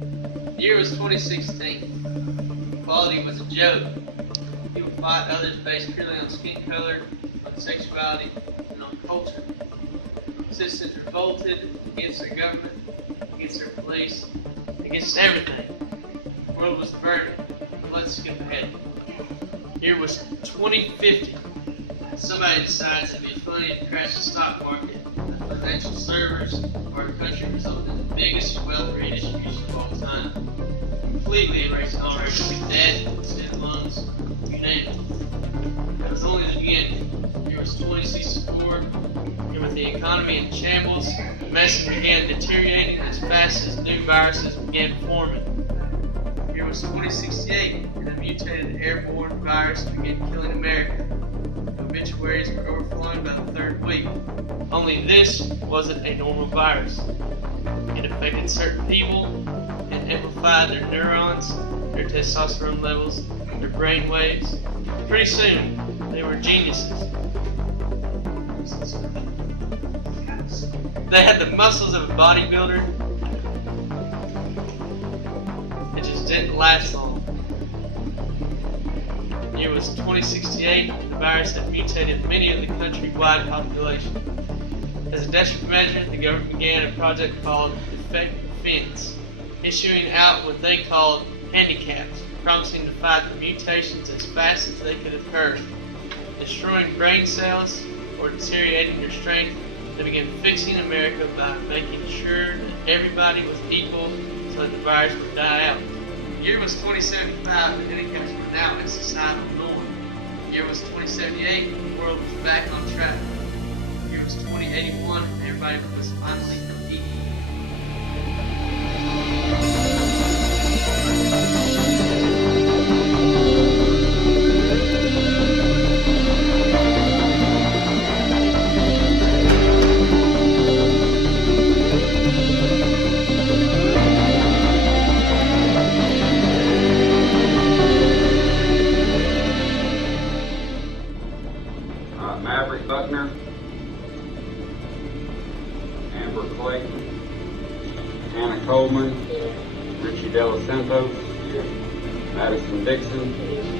The year was 2016. Equality was a joke. People fought others based purely on skin color, on sexuality, and on culture. Citizens revolted against their government, against their police, against everything. The world was burning. Let's skip ahead. Here was 2050. Somebody decides it'd be funny to crash the stock market. The financial servers of our country resulted in the biggest wealth redistribution of all time. Completely erasing all records of debt, student loans, you name it. That was only the beginning. Here was 2064. Here with the economy in shambles, medicine began deteriorating as fast as new viruses began forming. Here was 2068, and a mutated airborne virus began killing America. Obituaries were overflowing by the third week. Only this wasn't a normal virus. It affected certain people and amplified their neurons, their testosterone levels, their brain waves. Pretty soon, they were geniuses. They had the muscles of a bodybuilder. It just didn't last long. The year was 2068, and the virus had mutated many of the countrywide population. As a desperate measure, the government began a project called Effective Defense, issuing out what they called handicaps, promising to fight the mutations as fast as they could occur. Destroying brain cells or deteriorating their strength, they began fixing America by making sure that everybody was equal so that the virus would die out. The year was 2075, and handicaps were now a societal norm. The year was 2078, and the world was back on track. The year was 2081, and everybody was finally equal.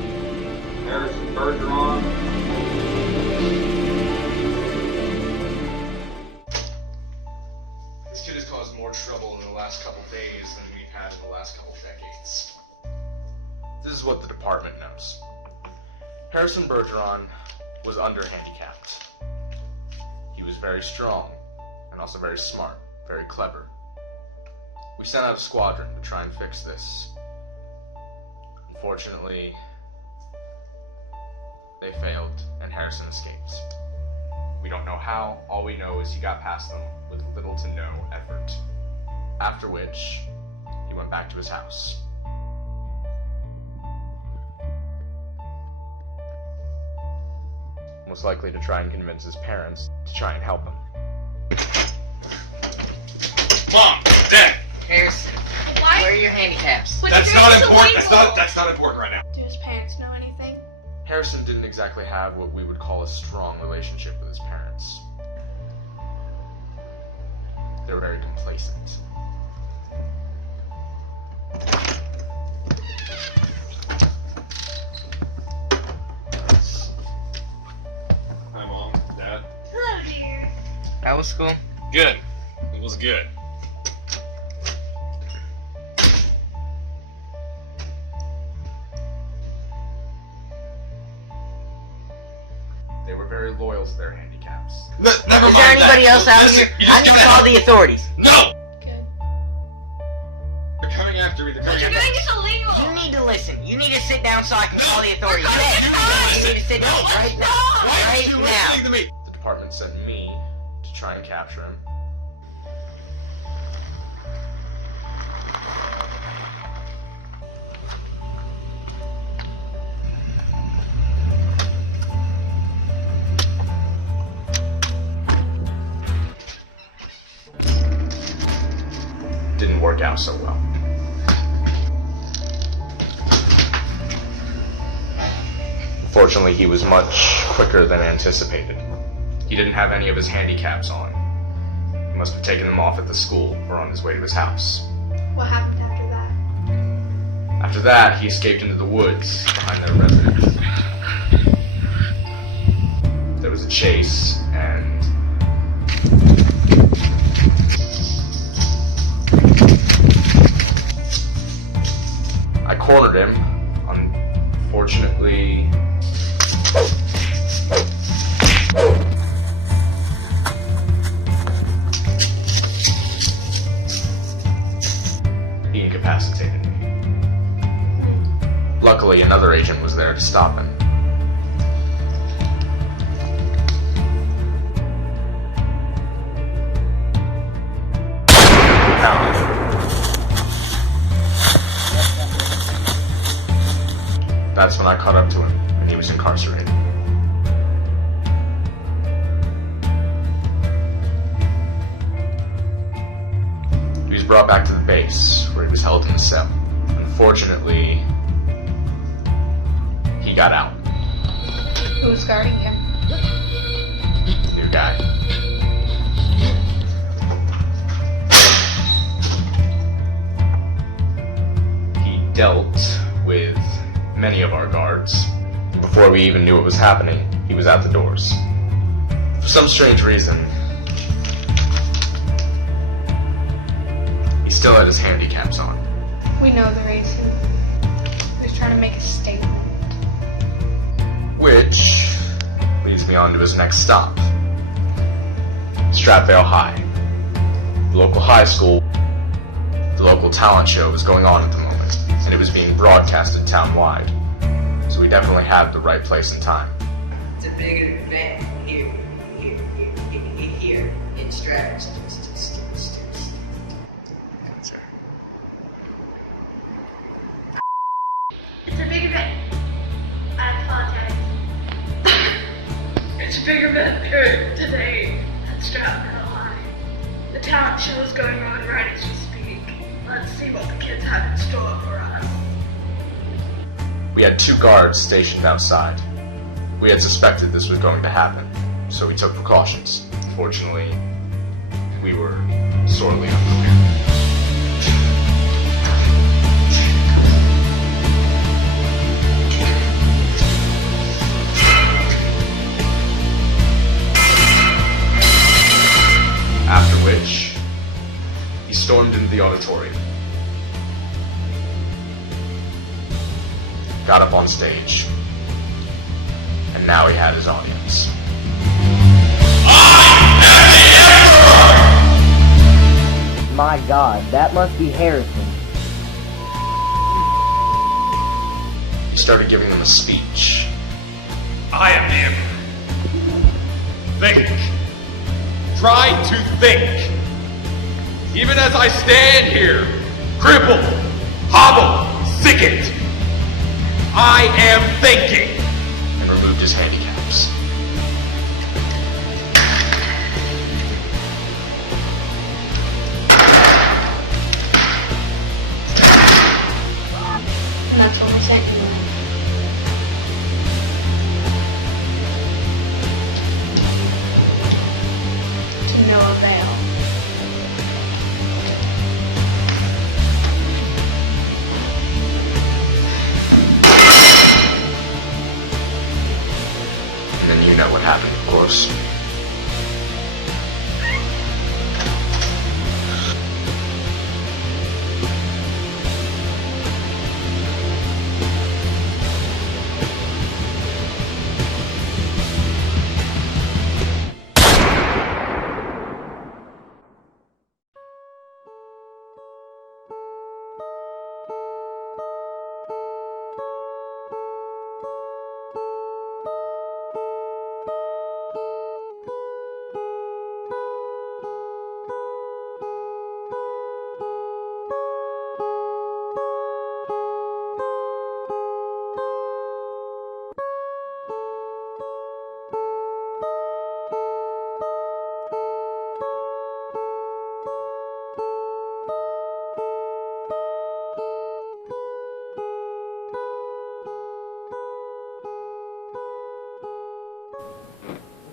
Harrison Bergeron. This kid has caused more trouble in the last couple days than we've had in the last couple decades. This is what the department knows. Harrison Bergeron was under-handicapped. He was very strong, and also very smart, very clever. We sent out a squadron to try and fix this. Unfortunately, they failed, and Harrison escaped. We don't know how. All we know is he got past them with little to no effort. After which, he went back to his house. Most likely to try and convince his parents to try and help him. Mom! Dad! Harrison, Why? where are your handicaps? But That's you're not just a important. white That's not important right now. Do his parents know anything? Harrison didn't exactly have what we would call a strong relationship with his parents. They were very complacent. Hi, Mom. Dad. Hello, dear. How was school? Good. It was good. They were very loyal to their handicaps. Never Is there anybody else out here? I need to call the authorities. No! Good. They're coming after me. They're But coming you're after doing me. this illegal! You need to listen. You need to sit down so I can call the authorities. We're going to die. You need to sit down right now. Why aren't Right you now. listening to me? The department sent me to try and capture him. Didn't work out so well. Fortunately, he was much quicker than anticipated. He didn't have any of his handicaps on. He must have taken them off at the school or on his way to his house. What happened after After that, he escaped into the woods behind their residence. There was a chase, and I cornered him. Unfortunately, he incapacitated me. Luckily, another agent was there to stop him. That's when I caught up to him, and he was incarcerated. He was brought back to the base, where he was held in a cell. Unfortunately, he got out. Who's guarding him? New guy. He dealt with many of our guards. Before we even knew what was happening, he was out the doors. For some strange reason, he still had his handicaps on. We know the reason. He was trying to make a statement. Which leads me on to his next stop. Stratvale High. The local high school. The local talent show was going on at the moment, and it was being broadcasted town-wide. So we definitely had the right place and time. It's a bigger event here in Stratford. It's a big event. I apologize. It's a big event here today at Stratford High. The talent show is going on right as we speak. Let's see what the kids have in store for us. We had 2 guards stationed outside. We had suspected this was going to happen, so we took precautions. Fortunately, we were sorely unprepared. After which, he stormed into the auditorium. Got up on stage, and now he had his audience. My God, that must be Harrison. He started giving them a speech. I am the Emperor. Think. Try to think. Even as I stand here, crippled, hobbled, sickened, I am thinking. And removed his handicaps. And that's what we sent you. To no avail. And then you know what happened, of course.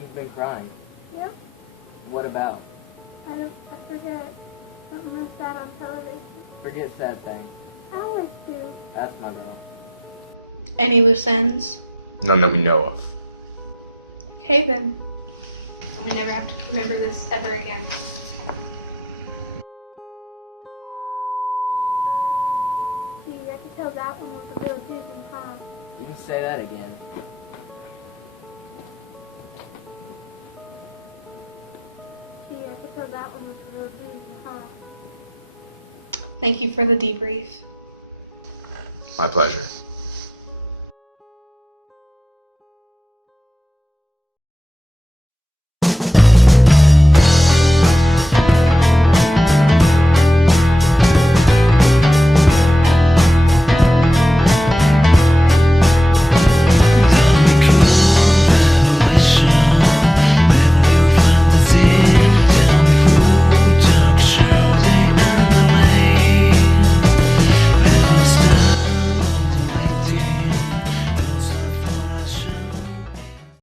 You've been crying. Yeah, What about? I forget. Something like that on television. Forget sad things. I always That's my girl. Any loose ends? None that we know of. Okay then. We never have to remember this ever again. Gee, I could tell that one was a real doozy, huh? You can say that again. Gee, I could tell that one was a real doozy, huh? Thank you for the debrief. My pleasure.